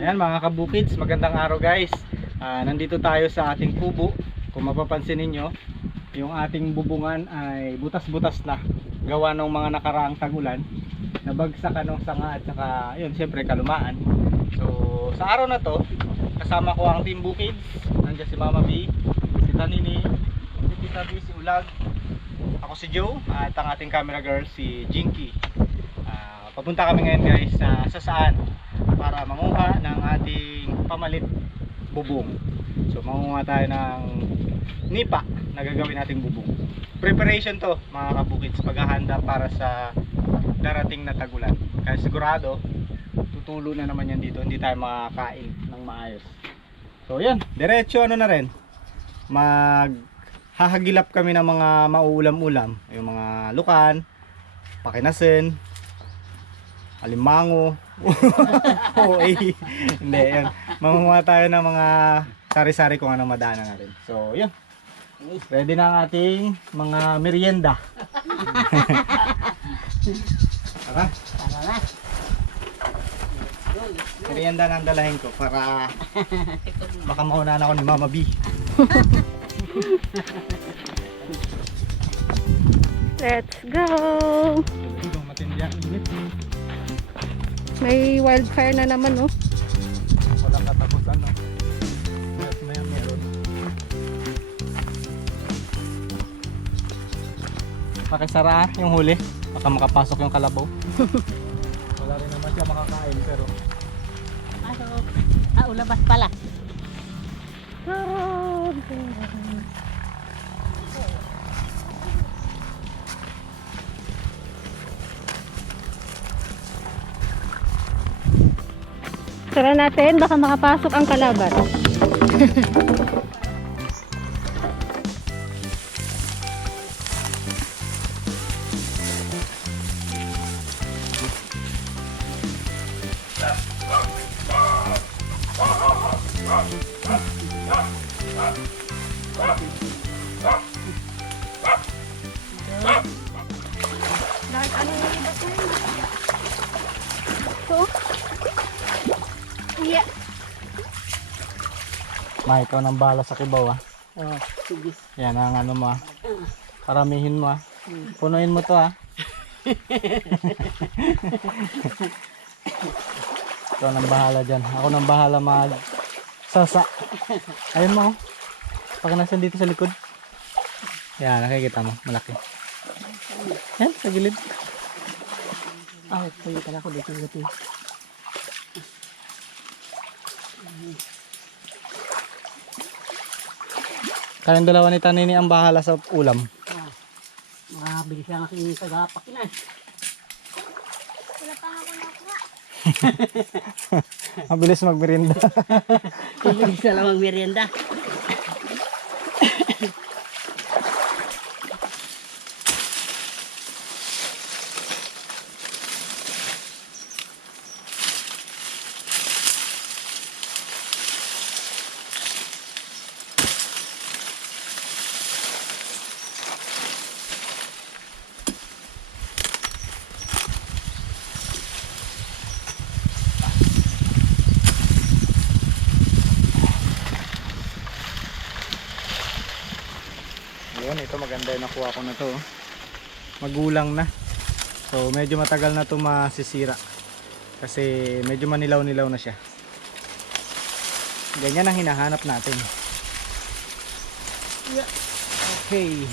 Ayan mga kabukids, magandang araw guys. Nandito tayo sa ating kubo. Kung mapapansin ninyo, yung ating bubungan ay butas-butas na. Gawa ng mga nakaraang tagulan. Nabagsakan ng sanga at saka yun, syempre kalumaan. So sa araw na to, kasama ko ang Team Bukids. Nandiyan si Mama B, si Tanini, si Tita B, si Ulag. Ako si Joe at ang ating camera girl si Jinky. Papunta kami ngayon guys sa saan para manguha ng ating pamalit bubong. So manguha tayo ng nipa na gagawin nating bubong. Preparation to mga kabukids, paghahanda para sa darating na tagulan. Kaya sigurado tutulo na naman yan dito, hindi tayo makakain ng maayos. So yan, diretso ano na rin, maghahagilap kami ng mga mauulam-ulam, yung mga lukan, pakinasin, alimango. Oo, hindi yun. Mangunguha tayo ng mga sari-sari kung anong madaanan natin. So yun, ready na ang ating mga merienda. Tara, Tara na. merienda na ang dalahin ko para baka maunahan ako ni Mama B. Let's go! Ibang matindi ang init. May wildfire na naman, oh. Walang katapusan, no? At meron. Pakisara yung huli. Baka makapasok yung kalabaw. Wala rin naman siya makakain pero Pasok. Ulabas pala. Tara natin, baka makapasok ang kalaban. Dahil ano yung iba ko yun? So, yeah. Ma, ikaw nang bahala sa kibaw, ah. Oh, sige. Yan ang ano mo, ah. Karamihin mo, ah. Punuin mo to, ah. Ikaw nang bahala dyan. Ako nang bahala mag sasa. Ayun mo, oh. Pag nasan dito sa likod. Yan, nakikita mo. Malaki. Yan, sa gilid. Pwede pala ako dito. Kayong dalawa ni Tanini ang bahala sa ulam. Makabilis ang aking tagapakinan. Wala pa ako nakuha. Mabilis magmerienda. Mabilis na lang ang merienda. Yun, ito maganda yung nakuha ko na to. Magulang na. So medyo matagal na to masisira. Kasi medyo manilaw-nilaw na siya. Ganyan ang hinahanap natin. Okay.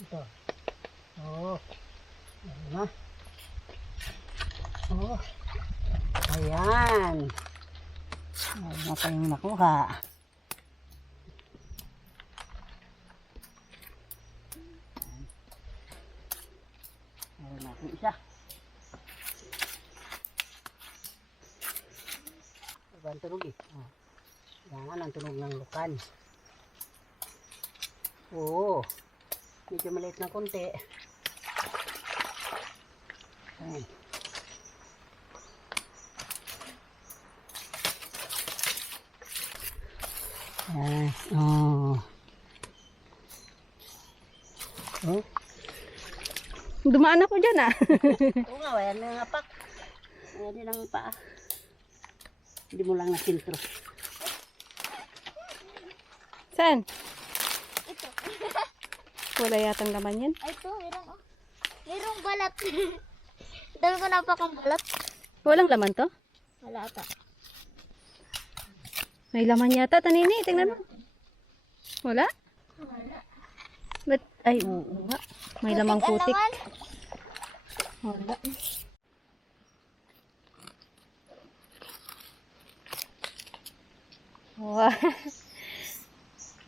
Ito. Oh. Ayan na. Oh. Ayan. Ayan na tayong nakuha. Meron natin isa. Iba ang tunog eh. Oh. Yan ang tunog ng lukan. Oo. Medyo maliit na konti. Ayan. Ayan. Oh. Oh. Dumaan ako dyan ah. Oo nga, wala na nga pak. Ayan din ang paa. Hindi mo lang nasintro. Saan? Ito. Wala yatang laman yan. Ay, ito. Merong, oh. Merong balat. Dami ko napakang balat. Walang laman to? Wala ata. May laman yata. Tanini, tingnan mo. Wala? Ba't? Ay, oo nga. May lamang putik. Alaman. Wala. Wow.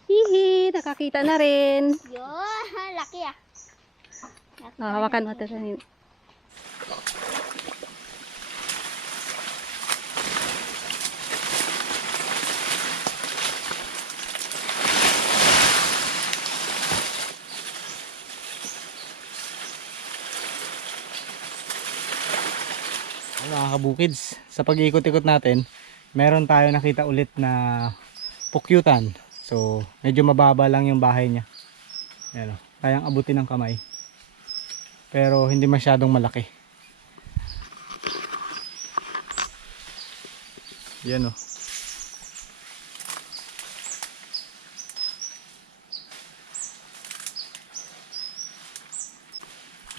Hihi, nakakita na rin. Yun. Laki ah. Hawakan mo ito sa nini. Mga kabukids, sa pag-iikot-ikot natin, meron tayo nakita ulit na pukyutan. So, medyo mababa lang yung bahay niya. Yan o, kayang abutin ng kamay. Pero hindi masyadong malaki. Yan o.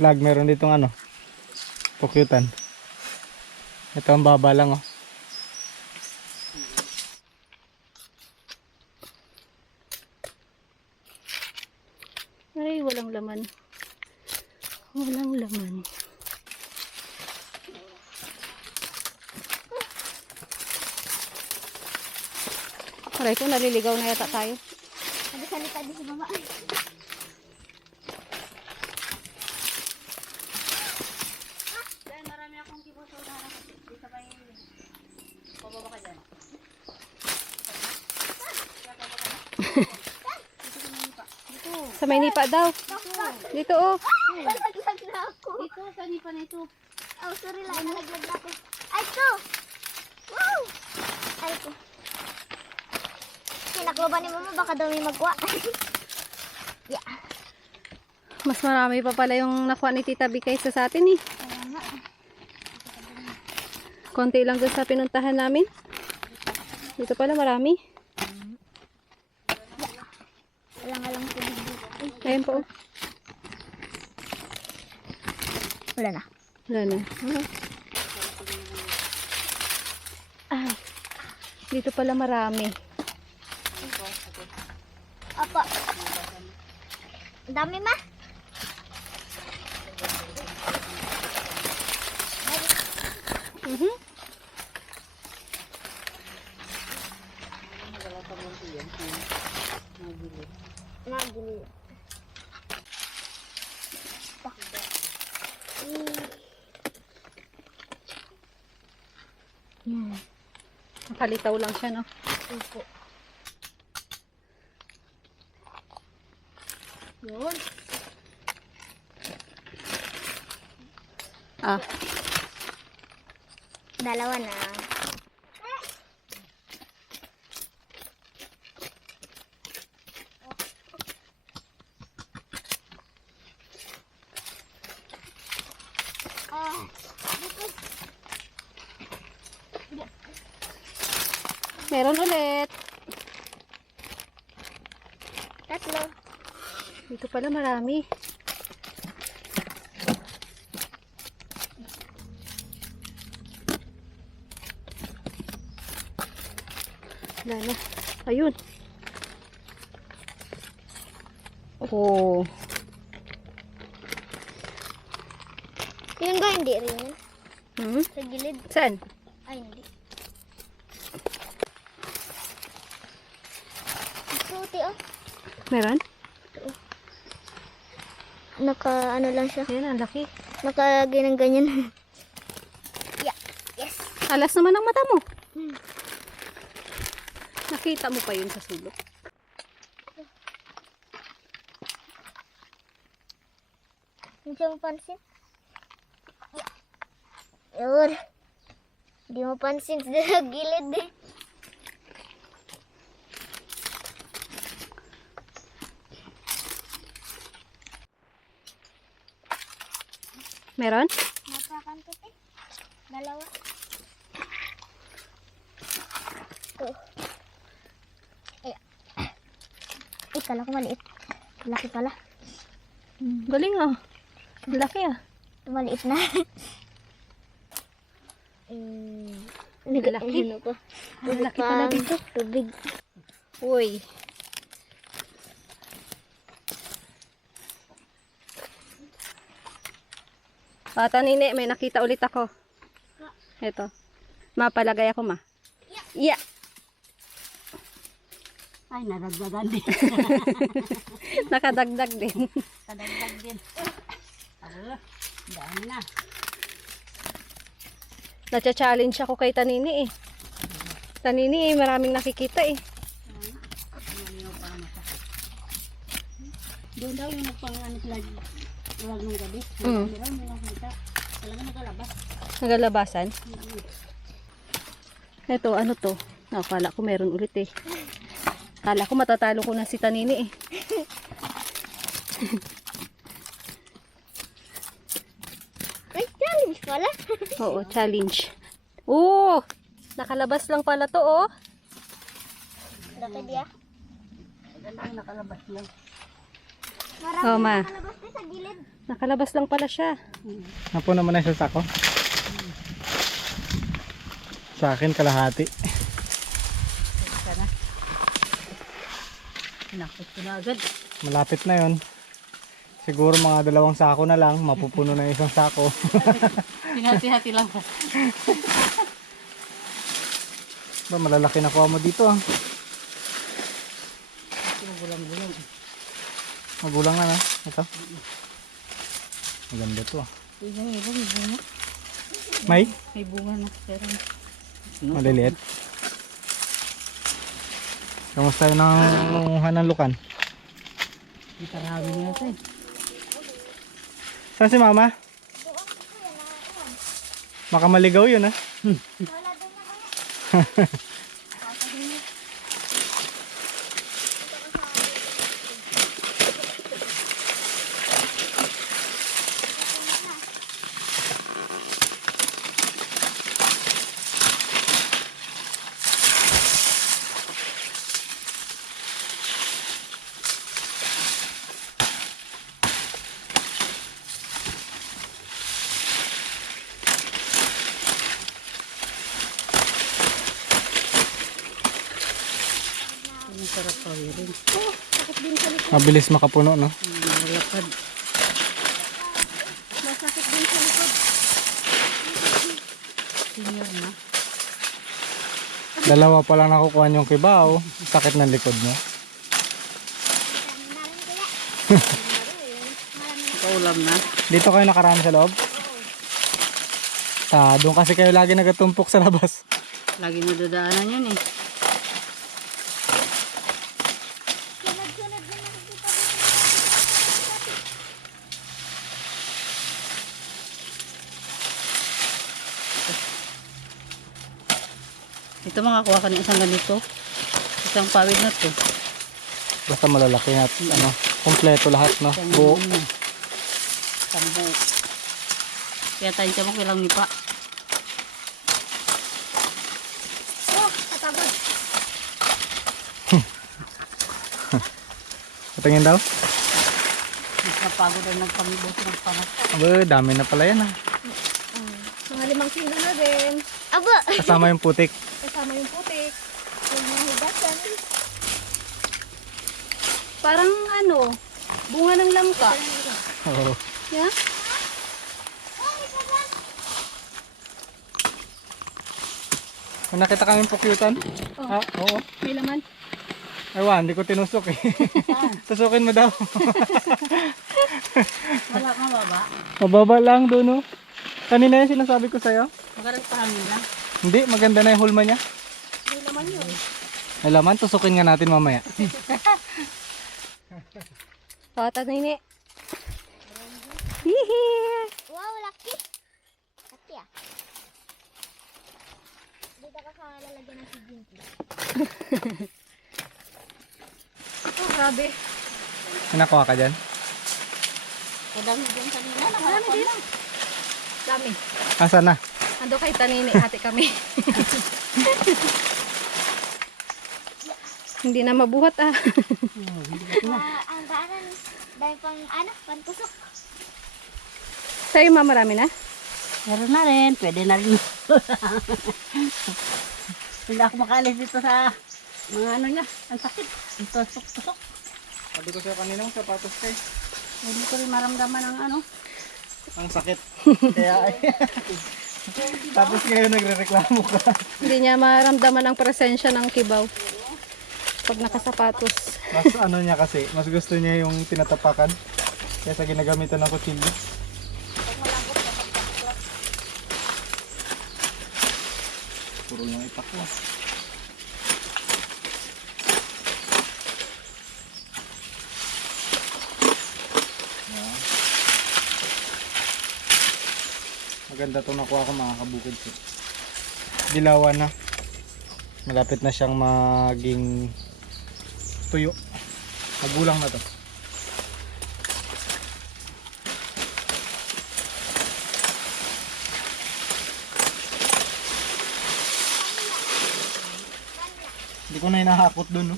Lag, meron ditong ano, pukyutan. Ito ang baba lang oh. Ay, walang laman. Walang laman. Aray ko, naliligaw na yata tayo. Sabi salita di si mama. Marami akong kibuso na di sabay. Pababa ka dyan. Sa may nipa daw. Dito oh. Nalaglag na ako. Ito, sa nipa na ito. Oh, sorry lang. Nalaglag na ako. Ay, ito. Wow. Ay, ito. Kinakloban ni mama. Baka daw may magwa. Yeah. Mas marami pa pala yung nakuha ni Tita B kaysa sa atin eh. Kaya nga. Konti lang dun sa pinuntahan namin. Dito pala marami. Wala nga lang tubig dito. Ayun po. Wala na. Wala na. Ay. Dito pala marami. Apa. Ang dami ma. Mhm. Nagili. Yan. Nakalitaw lang siya, no? Opo. Yun. Ah, Dalawa na. meron ulit. Tatlo. Dito pala marami. Wala na. Ayun. Oh. Yun ba hindi rin yun? Hmm? Sa gilid? Saan? Ay, hindi. Isuti oh. Meron? Naka ano lang siya. Ayan, ang laki. Naka ganyan. Yeah. Yes. Alas naman ang mata mo. Nakita mo pa yun sa sulok. Hindi mo pansin? Yun. Hindi mo pansin sa gilid eh. Meron? Napakantot eh. Dalawa. Ito. Eh, kala ko maliit. Laki pala. Galing ah. Laki ah. Maliit na. Laki. Ano pa? Laki pala dito. Tubig. Uy. Bata nini, may nakita ulit ako. Ito. Mapalagay ako ma. Yeah. Ay, nadagdagan din. Nakadagdag din. Kadagdag din. Aba, dami na. Nacha-challenge ako kay Tanini eh. Tanini eh, maraming nakikita eh. Doon daw yung nagpanganit lagi. Ulag ng gabi. Mm. Meron mo lang kita. Talaga nakalabas. Nagalabasan. Ito, ano to? Nakala ko meron ulit eh. Kala ko matatalo ko na si Tanini eh. Ay, challenge pala. Oo, challenge. Oo! Nakalabas lang pala to oh. Laki dia. Ganda yung nakalabas lang. Marami Oh, ma. nakalabas din sa gilid. Nakalabas lang pala siya. Napuno naman na sa sako. Sa akin kalahati. Sana. Nakot ko na agad. Malapit na yon. Siguro mga 2 sako na lang, mapupuno na yung 1 sako. Pinati-hati lang. Ba, malalaki na kuha mo dito ah. Magulang-gulang. Magulang na na. Ito. Maganda to ah. Ibang may bunga. May? May bunga na. Pero Maliliit. Kamusta yun ang hanalukan? hindi karami na ito eh. Saan si mama? Makamaligaw yun ah. Ang sarap kawirin. Mabilis makapuno no? Malapad. Masakit din sa likod. Senior na. 2 pa lang nakukuha yung kibaw. Sakit ng likod mo. Paulam na. Dito kayo nakarami sa loob? Doon kasi kayo lagi nagatumpok sa labas. Lagi nadadaanan yun eh. Ito makakuha ka ng isang ganito. Isang pawid na to. Basta malalaki at ano, kompleto lahat no. Buo. Isang buo. Kaya tayo siya mo kailang nipa. Patingin daw? Mas napagod ay nagpamibos ng panas. Aba, dami na pala yan ah. Mga 5 kilo na din. Aba! Kasama yung putik. Kasama yung putik. Yung mga higasan. Parang ano, bunga ng langka. Oo. Yeah? Kung nakita kami pukyutan? Oh. Ah, oo. May laman. Aywan, hindi ko tinusok eh. Tusukin mo daw. Wala kang baba. Mababa lang doon oh. Kanina yung sinasabi ko sa'yo. Magkaroon pa hangin lang. Hindi, maganda na yung hulma niya. May laman yun. May laman, tusukin nga natin mamaya. Tata nini. Hihi. Wow, laki. Laki ah. Dito ka lalagyan ng siginti. Oh, grabe. May nakuha ka dyan? Kadami dyan kanina. Marami din. Dami. Asan na? Ando kay Tanini, ate kami. Hindi na mabuhat ah. Ang daanan. Dahil pang pantusok. Sa'yo ma, marami na? Meron na rin. Pwede na rin. Hindi ako makaalis dito sa mga ano niya. Ang sakit. Ang tusok-tusok. Sabi ko sa'yo kanina yung sapatos ka eh. Hindi ko rin maramdaman ang ano. Ang sakit. Kaya tapos ngayon nagre-reklamo ka. Hindi niya maramdaman ang presensya ng kibaw. Pag nakasapatos. Mas ano niya kasi, mas gusto niya yung tinatapakan. Kaya ginagamitan ng kutsilyo. Puro yung itak mo. Yan. Maganda itong nakuha ko mga kabukid. Dilawan na. Malapit na siyang maging tuyo. Magulang na to. Hindi ko na hinahakot dun, no?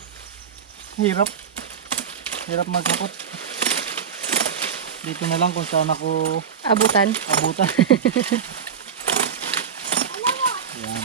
Hirap. Hirap maghakot. Dito na lang kung saan ako Abutan. abutan. Yan.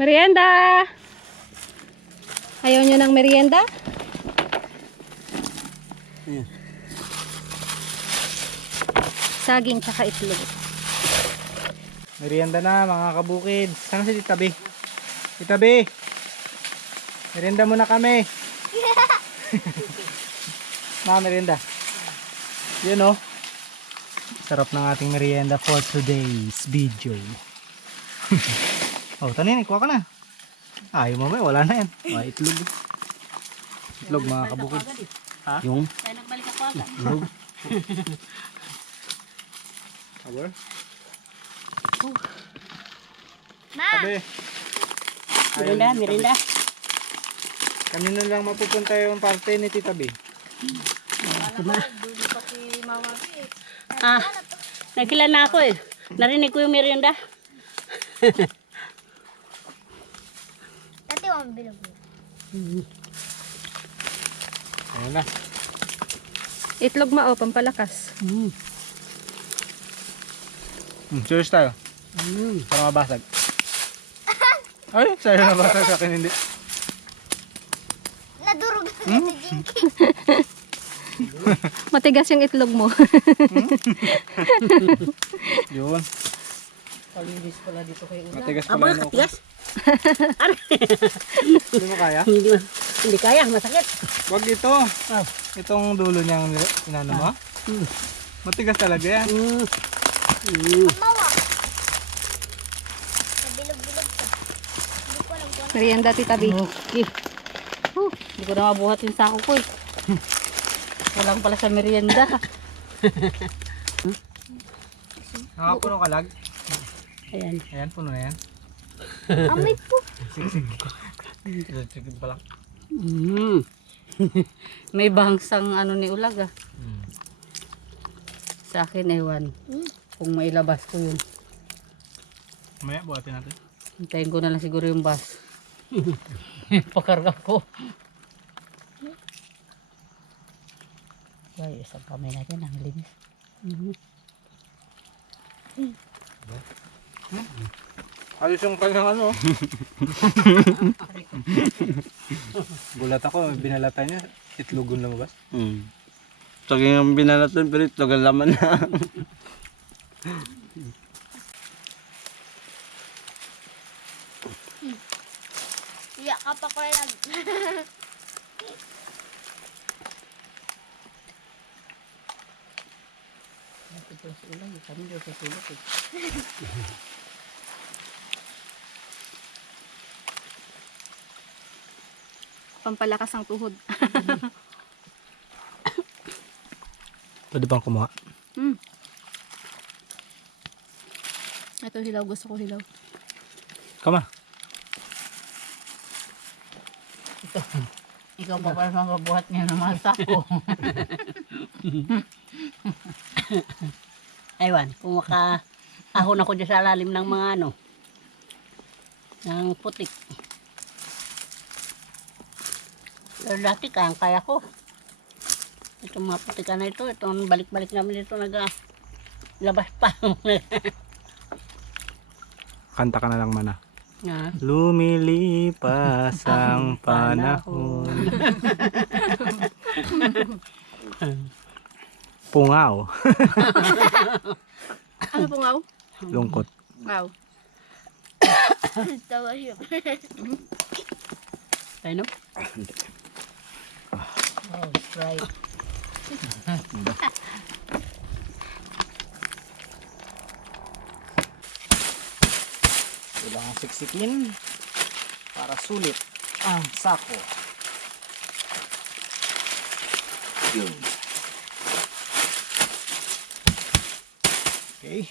Merienda! Ayaw nyo ng merienda? Saging tsaka itlog. Merienda na mga kabukid. Saan si Tita B? Tita B! Merienda muna kami. Mga merienda. Yun oh. Sarap ng ating merienda for today's video. Oh, tanin, kuha ka na. Ayaw mamaya, wala na yan. Oh, itlog. Itlog mga kabukid. Ha? Yung? Kaya nagbalik ako agad. Itlog. Cover? Ma! Tabi. Mirinda, mirinda. Kanino lang mapupunta yung parte ni Tita B? Ah, nagkila na ako eh. Narinig ko yung merienda. Dati wang bilog. Ayun na. Itlog mao, pampalakas. Cheers tayo. Para mabasag. Ay, sa'yo nabasag, sa akin hindi. Nadurog na si Jinky. Matigas yung itlog mo. Yun. Palinis pala dito kay Ulan. Matigas pala Aba, yung uko. katigas. Hindi mo kaya? Hindi kaya, masakit. Wag ito. Itong dulo niyang inano mo. Matigas talaga yan. Mawa. Nabilog-bilog ka. Hindi ko alam kung ano. Merienda, Tita B. Okay. Hindi ko na mabuhat yung sako ko eh. Kulang pala sa merienda. Nakapuno ka lag. Ayan. Ayan, puno na yan. Amoy po. Sige pa lang. May bangsang ano ni Ulag ah. Sa akin ewan. Kung mailabas ko yun. Mamaya, buhatin natin. Hintayin ko na lang siguro yung bus. Pakarga ko. Ay, isang kamay natin ang linis. Ayos yung kanyang ano. Gulat ako, binalatan niya. Itlogon lumabas. Saging ang binalatan pero itlogan laman na. Iya ka pa ko lang. Ito sa ulang, kami daw sa sulok eh. Pampalakas ang tuhod. Pwede bang kumuha? Ito hilaw, gusto ko hilaw. Kama. Ikaw pa para magabuhat niya ng mga sako. Aywan, kung maka-ahon ako dyan sa lalim ng mga ano, ng putik. Pero dati kaya ko. Itong mga putikan na ito, itong balik-balik namin ito labas pa. Kanta ka na lang mana. Ah. Lumilipas ang panahon. Pungaw. Ano po nga? Lungkot. Wow. Tawa siya. Tayo no? Oh, right. Kailangan siksikin para sulit ang sako. Okay.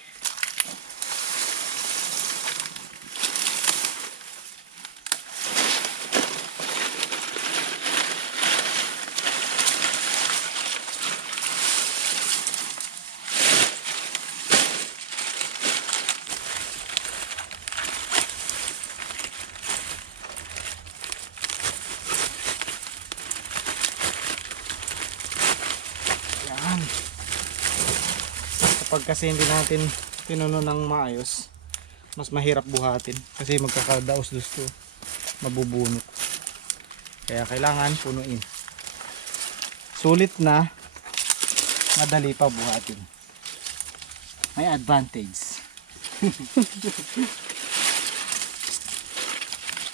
Yan. Kapag kasi hindi natin pinuno ng maayos, mas mahirap buhatin kasi magkakadaos-dos to, mabubunot. Kaya kailangan punuin. Sulit na, madali pa buhatin. May advantage.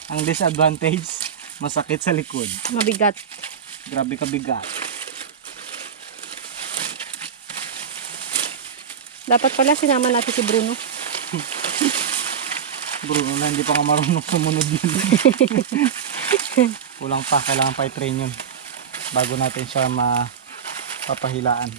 Ang disadvantage, masakit sa likod. Mabigat. Grabe kabigat. Dapat pala sinama natin si Bruno. Bruno na hindi pa nga marunong sumunod yun. Kulang pa, kailangan pa i-train yun bago natin siya mapapahilaan.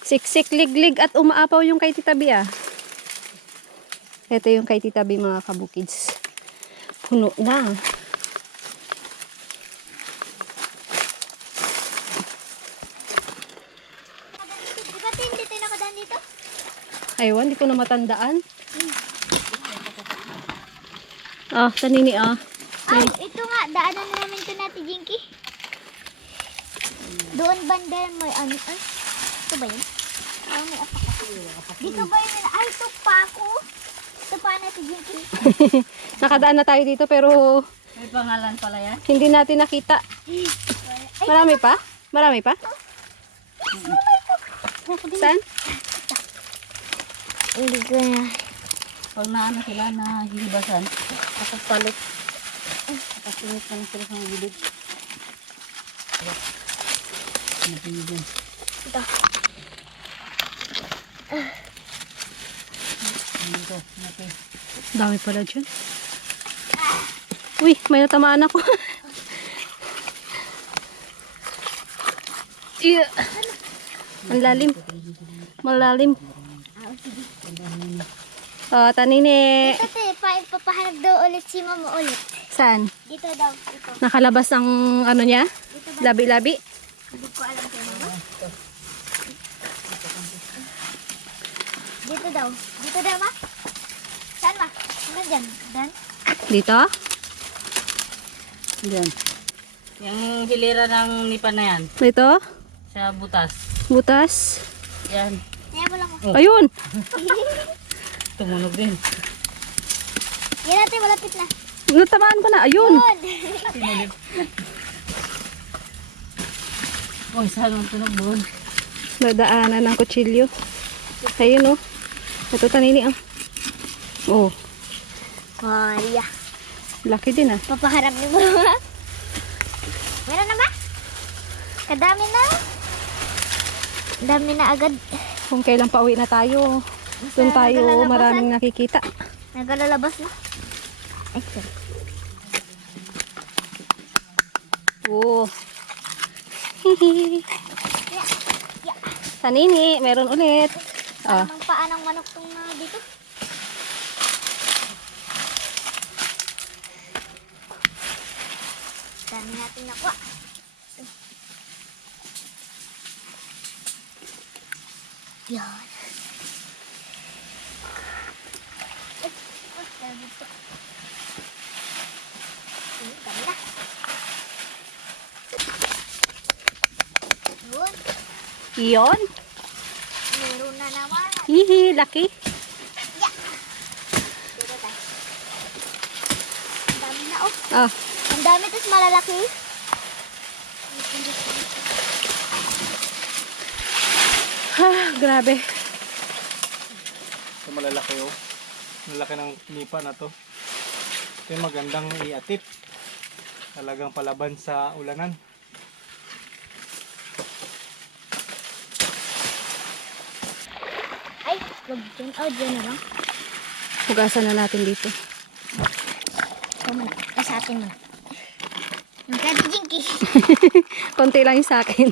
Siksik, liglig at umaapaw yung kay Tita B ah. Ito yung kay Tita B mga kabukids. Puno na. Di ba hindi tayo nakadaan dito? Aywan, di ko na matandaan. Ah, tanini ah. Ay, ito nga. Daanan na namin ito natin, Jinky. Doon banda may ano. Ay, ito ba yun? Ah, may apak ako. Dito ba yun? Ay, ito pa ako. Ito pa na si Jinky. Nakadaan na tayo dito pero May pangalan pala yan. hindi natin nakita. Marami pa? Marami pa? Saan? Hindi ko na. Pag naano sila na hihibasan, tapos palit. Tapos init lang sila sa gilid. Napinigyan. Ito. Dito, natin. Dami pala dyan. Uy, may natamaan ako. Iya. Ang lalim. Malalim. Oh, tanini. Ito te, papahanap daw ulit si mama ulit. Saan? Dito daw, ito. Nakalabas ang ano niya? Dito ba? Labi-labi. Hindi ko alam kay mama. Dito daw. Dito daw ma? Saan ma? Hanggang dyan. Dan? Dito? Diyan. Yung hilera ng nipa na yan. Dito? Sa butas. Butas? Yan. Kaya mo lang ako. Ayun! Tumunog din. Yan natin, malapit na. Natamaan ko na. Ayun! Yun. Oh, saan ang tunog doon? Nadaanan ng kutsilyo. Ayun oh. Ito tanini ah. Oh, Kaya. laki din ah. Papaharap ni mo. Meron na ba? Kadami na. Dami na agad. Kung kailan pa uwi na tayo. Doon tayo maraming nakikita. Nagalalabas na. Ay, sorry. Oh. Tanini, meron ulit. Ah. Ang paa ng manok tong dito. Dami natin nakuha. Yan. Dami na. Yun. Iyon. Meron na naman. Hihi, laki. Dito tayo. Ang dami na oh. Ah, Ang dami tapos malalaki. grabe. Ito malalaki oh. Malaki ng nipa na to. Ito yung magandang iatip. Talagang palaban sa ulanan. Ay, wag dyan. Oh, dyan na lang. Hugasan na natin dito. Ikaw man. Ay, sa atin man. Yung kaya Jinky. Konti lang yung sa akin.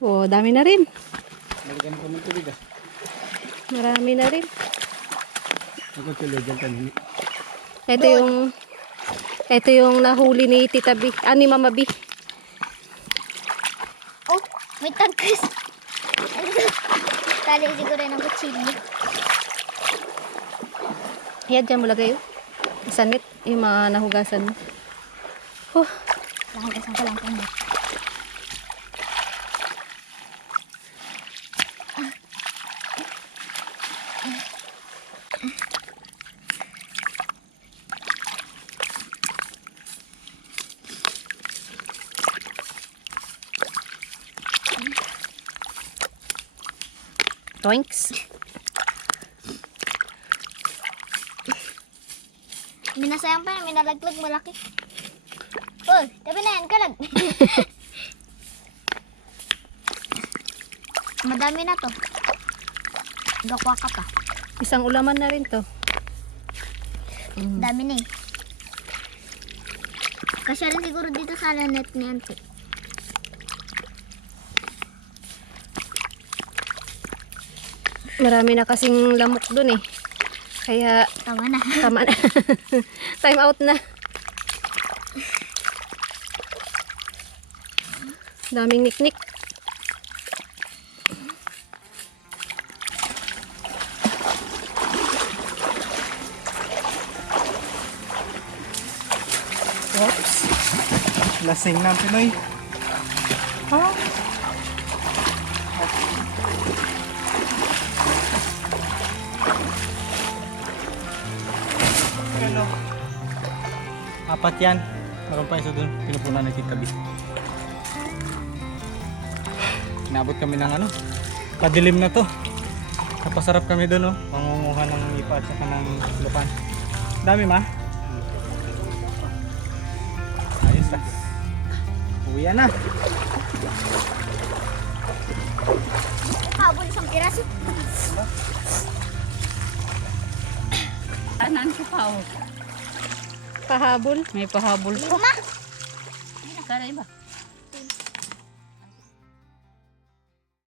Oh, dami na rin. Nalagyan ko ng tubig ah. Marami na rin. Ako tuloy dyan kanini. Ito yung nahuli ni Tita B, ni Mama B. Oh, may tagkas. Tali siguro ng kutsilyo. Yan, dyan mo lagay yun. Sanit, yung mga nahugasan mo. Oh, Lahugasan ko lang kung toinks. minasayang pa yan, minalaglag malaki. Oh, tabi na yan, kalag. Madami na to. Gakwa ka pa. Isang ulaman na rin to. Dami na eh. Kasi rin siguro dito sa lanet ni Auntie. Marami na kasing lamok dun eh. Kaya Tama na. tama na. Time out na. Daming niknik. Oops. Lasing ng Pinoy. Ha? Ano? Apat yan. Meron pa isa dun. Pinupunan ni Tita B. Inabot kami ng ano. Padilim na to. Napasarap kami dun oh. Pangunguha ng ipa at saka ng lupan. Dami ma. Ayos ah. Uwi na. Habol isang piraso. Anan siya pa oh. Pahabol. May pahabol pa. Lima. Sana iba.